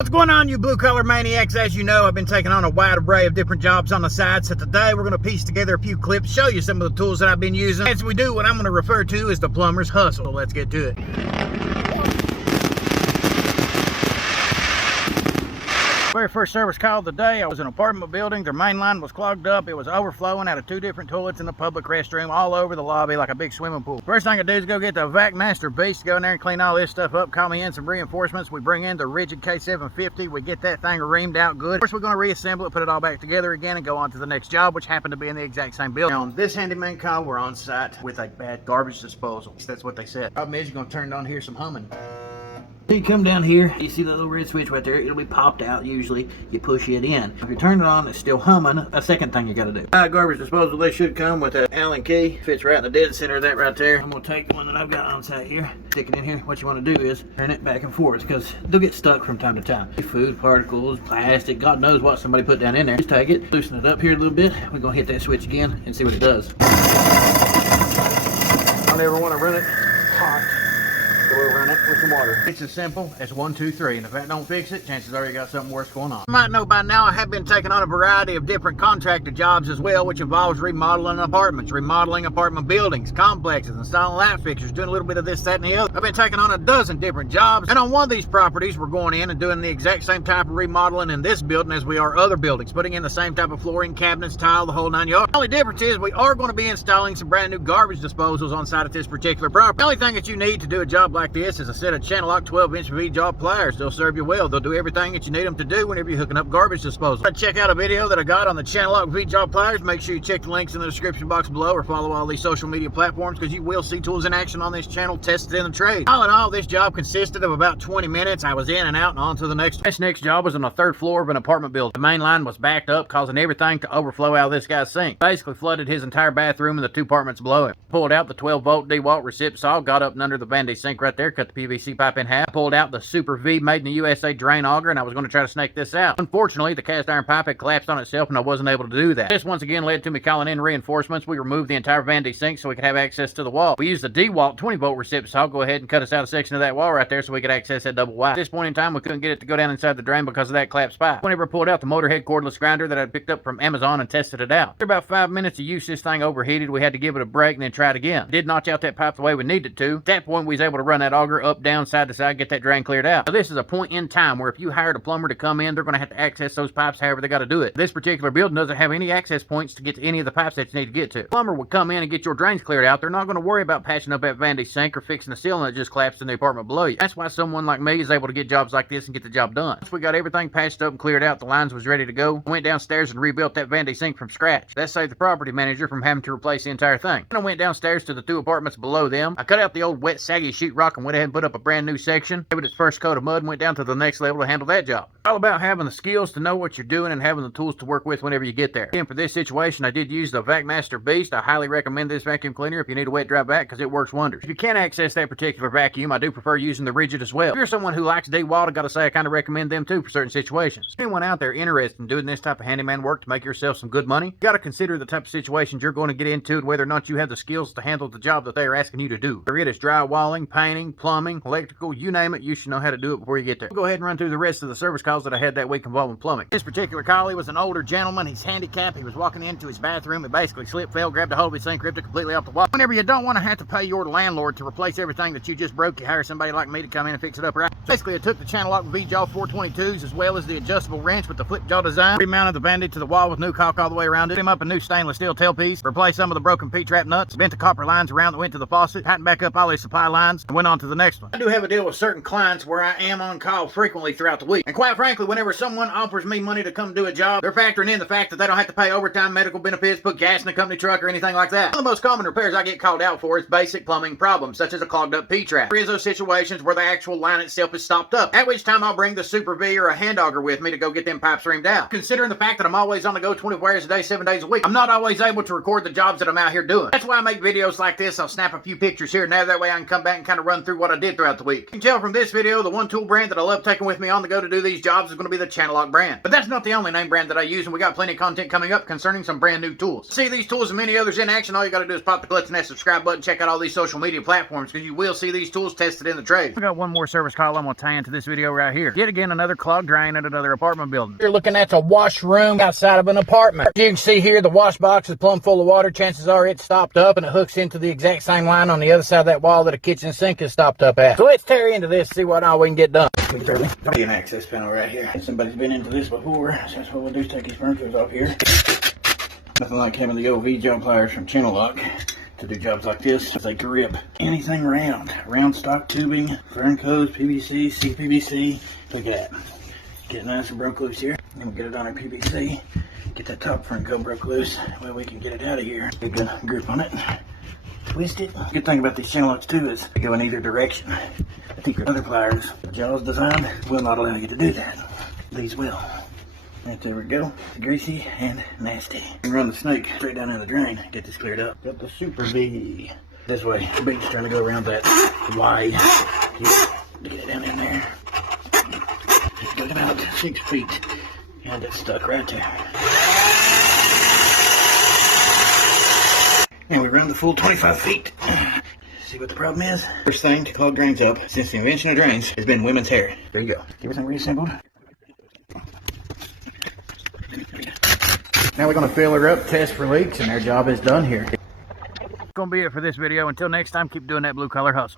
What's going on, you blue collar maniacs? As you know, I've been taking on a wide array of different jobs on the side, so today we're going to piece together a few clips, show you some of the tools that I've been using. As we do, what I'm going to refer to as the plumber's hustle. So let's get to it. Very first service call of the day. I was in an apartment building. Their main line was clogged up. It was overflowing out of two different toilets in the public restroom all over the lobby like a big swimming pool. First thing I do is go get the vac master beast, go in there and clean all this stuff up, call me in some reinforcements. We bring in the Ridgid K750. We get that thing reamed out good. Of course, we're going to reassemble it, put it all back together again, and go on to the next job, which happened to be in the exact same building. Now, on this handyman call, we're on site with a bad garbage disposal. That's what they said. Problem is, you're going to turn it on, hear some humming. You come down here, you see the little red switch right there, it'll be popped out usually, you push it in. If you turn it on, it's still humming, a second thing you gotta do. Garbage disposal, they should come with an Allen key, fits right in the dead center of that right there. I'm gonna take the one that I've got on site here, stick it in here. What you wanna do is turn it back and forth, because they'll get stuck from time to time. Food particles, plastic, God knows what somebody put down in there. Just take it, loosen it up here a little bit, we're gonna hit that switch again and see what it does. I never wanna run it hot. So we'll run it with some water. It's as simple as 1, 2, 3, and if that don't fix it, chances are you got something worse going on. You might know by now I have been taking on a variety of different contractor jobs as well, which involves remodeling apartments, remodeling apartment buildings, complexes, installing light fixtures, doing a little bit of this, that, and the other. I've been taking on a dozen different jobs, and on one of these properties, we're going in and doing the exact same type of remodeling in this building as we are other buildings, putting in the same type of flooring, cabinets, tile, the whole 9 yards. The only difference is we are going to be installing some brand new garbage disposals on site at this particular property. The only thing that you need to do a job like this is a set of Channellock 12-inch V-jaw pliers. They'll serve you well. They'll do everything that you need them to do whenever you're hooking up garbage disposal. Check out a video that I got on the Channellock V-jaw pliers. Make sure you check the links in the description box below or follow all these social media platforms, because you will see tools in action on this channel tested in the trade. All in all, this job consisted of about 20 minutes. I was in and out and on to the next. This next job was on the 3rd floor of an apartment building. The main line was backed up, causing everything to overflow out of this guy's sink. Basically flooded his entire bathroom and the 2 apartments below him. Pulled out the 12-volt Dewalt recip saw, got up and under the vanity sink right there, cut the PVC pipe in half, pulled out the Super V made in the USA drain auger, and I was going to try to snake this out. Unfortunately, the cast iron pipe had collapsed on itself and I wasn't able to do that. This once again led to me calling in reinforcements. We removed the entire vanity sink so we could have access to the wall. We used the Dewalt 20-volt recip saw, go ahead and cut us out a section of that wall right there so we could access that double wide. At this point in time, we couldn't get it to go down inside the drain because of that collapsed pipe. Whenever I pulled out the motorhead cordless grinder that I picked up from Amazon and tested it out. After about 5 minutes of use, this thing overheated. We had to give it a break and then try it again. Did notch out that pipe the way we needed to. At that point, we was able to run that auger up, down, side to side, get that drain cleared out. So this is a point in time where if you hired a plumber to come in, they're going to have to access those pipes however they got to do it. This particular building doesn't have any access points to get to any of the pipes that you need to get to. The plumber would come in and get your drains cleared out. They're not going to worry about patching up that vanity sink or fixing the ceiling that just collapsed in the apartment below you. That's why someone like me is able to get jobs like this and get the job done. Once we got everything patched up and cleared out, the lines was ready to go. I went downstairs and rebuilt that vanity sink from scratch. That saved the property manager from having to replace the entire thing. Then I went downstairs to the 2 apartments below them. I cut out the old wet saggy sheetrock and went ahead and put up a brand new section. Gave it its first coat of mud and went down to the next level to handle that job. All about having the skills to know what you're doing and having the tools to work with whenever you get there. And for this situation, I did use the Vac Master Beast. I highly recommend this vacuum cleaner if you need a wet dry vac, because it works wonders. If you can't access that particular vacuum, I do prefer using the Ridgid as well. If you're someone who likes Dewalt, I gotta say I kind of recommend them too for certain situations. Anyone out there interested in doing this type of handyman work to make yourself some good money, you gotta consider the type of situations you're going to get into and whether or not you have the skills to handle the job that they are asking you to do. Whether it is drywalling, painting, plumbing, electrical, you name it, you should know how to do it before you get there. We'll go ahead and run through the rest of the service calls that I had that week involving plumbing. This particular call, he was an older gentleman. He's handicapped. He was walking into his bathroom and basically slipped, fell, grabbed a hold of his sink, ripped it completely off the wall. Whenever you don't want to have to pay your landlord to replace everything that you just broke, you hire somebody like me to come in and fix it up right. Basically, I took the Channellock V-jaw 422s as well as the adjustable wrench with the flip jaw design, remounted the bandit to the wall with new caulk all the way around it, put him up a new stainless steel tailpiece, replaced some of the broken P-trap nuts, bent the copper lines around that went to the faucet, tightened back up all these supply lines, and went on to the next one. I do have a deal with certain clients where I am on call frequently throughout the week. And quite frankly, whenever someone offers me money to come do a job, they're factoring in the fact that they don't have to pay overtime, medical benefits, put gas in the company truck, or anything like that. One of the most common repairs I get called out for is basic plumbing problems, such as a clogged up P-trap. There is those situations where the actual line itself is stopped up, at which time I'll bring the Super V or a hand auger with me to go get them pipes reamed out. Considering the fact that I'm always on the go 24 hours a day, 7 days a week, I'm not always able to record the jobs that I'm out here doing. That's why I make videos like this. I'll snap a few pictures here and there, that way I can come back and kind of run through what I did throughout the week. You can tell from this video, the one tool brand that I love taking with me on the go to do these jobs jobs is going to be the Channellock brand. But that's not the only name brand that I use, and we got plenty of content coming up concerning some brand new tools. To see these tools and many others in action, all you got to do is pop the clutch and that subscribe button, check out all these social media platforms, because you will see these tools tested in the trade. I got one more service call I'm going to tie into this video right here. Yet again, another clogged drain at another apartment building. You're looking at the washroom outside of an apartment. You can see here the wash box is plumb full of water. Chances are it's stopped up, and it hooks into the exact same line on the other side of that wall that a kitchen sink is stopped up at. So let's tear into this, see what all we can get done. Be an access panel right here. Somebody's been into this before, so that's what we'll do is take these sprinklers off here. Nothing like having the old V-job pliers from Channellock to do jobs like this. They grip anything round. Round stock tubing, fern codes, PVC, CPVC. Look at that. Get it nice and broke loose here. Then we'll get it on our PVC. Get that top front coat broke loose. Well, we can get it out of here. Get good grip on it. Twist it. Good thing about these Channellocks too is they go in either direction. I think your other pliers, Jaws design, will not allow you to do that. These will. Right, there we go. Greasy and nasty. You can run the snake straight down in the drain. Get this cleared up. Got the Super V. This way. The beak's trying to go around that wide. Get it down in there. Just got about 6 feet. And it's stuck right there. And we run the full 25 feet. See what the problem is? First thing to clog drains up since the invention of drains has been women's hair. There you go. Everything reassembled. Now we're going to fill her up, test for leaks, and our job is done here. That's going to be it for this video. Until next time, keep doing that blue collar hustle.